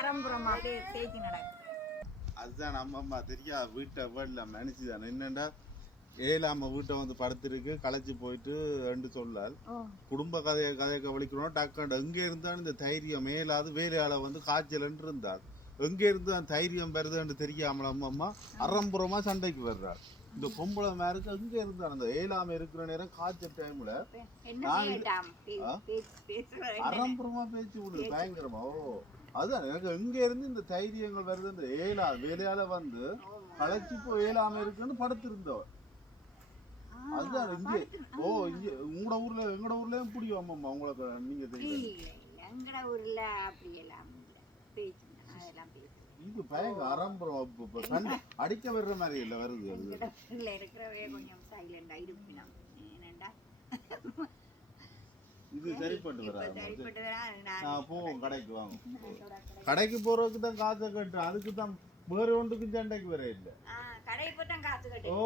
ஆரம்பரமா பேச்சு நடக்குது. அதுதான் நம்ம அம்மா தெரியா வீட்டை வீட்டில் மனுச்சுதானே என்னண்டா ஏழாம வீட்டை வந்து படுத்திருக்கு களைச்சி போயிட்டு ரெண்டு சொல்லால் குடும்ப கதையை கவனிக்கணும் டக்காண்டு எங்கே இருந்தாலும் இந்த தைரியம் மேலாது வேலையால வந்து காய்ச்சல் இருந்தால் எங்கே இருந்து அந்த தைரியம் வருதுன்னு தெரியாமல் அம்மா அறம்புறமா சண்டைக்கு வர்றாள். இந்த பொம்பளை மேருக்கு எங்க இருந்தாலும் அந்த ஏழாம இருக்கிற நேரம் காய்ச்சல் டைம்ல அறம்புறமா பேச்சு விடுது பயங்கரமா. அதுதான் எனக்கு எங்க இருந்து இந்த தைரியங்கள் வருது. இந்த வேலையால வந்து களைச்சி இப்போ ஏழாம இருக்குன்னு படுத்திருந்தவ. அதுதான் இங்கே இங்க எங்கட ஊர்லயும் பிடிக்கும் அம்மா உங்களுக்கு நீங்க தெரியும். எங்கட ஊர்ல அப்படி எல்லாம் பேச்சு அதெல்லாம் பேச்சு இது பயங்கர ஆரம்பம் அடிக்க வர்ற மாதிரி இல்ல வருது. இருக்கிறவே கொஞ்சம் சைலண்டா இருப்பினம் என்னண்டா இது சரிப்பட்டு வராது. போவோம் கடைக்கு வாங்க. கடைக்கு போறதுக்கு தான் காசை கட்டுறோம். அதுக்கு தான் வேற ஒன்றுக்கும் சண்டைக்கு வர இல்லை. ஓ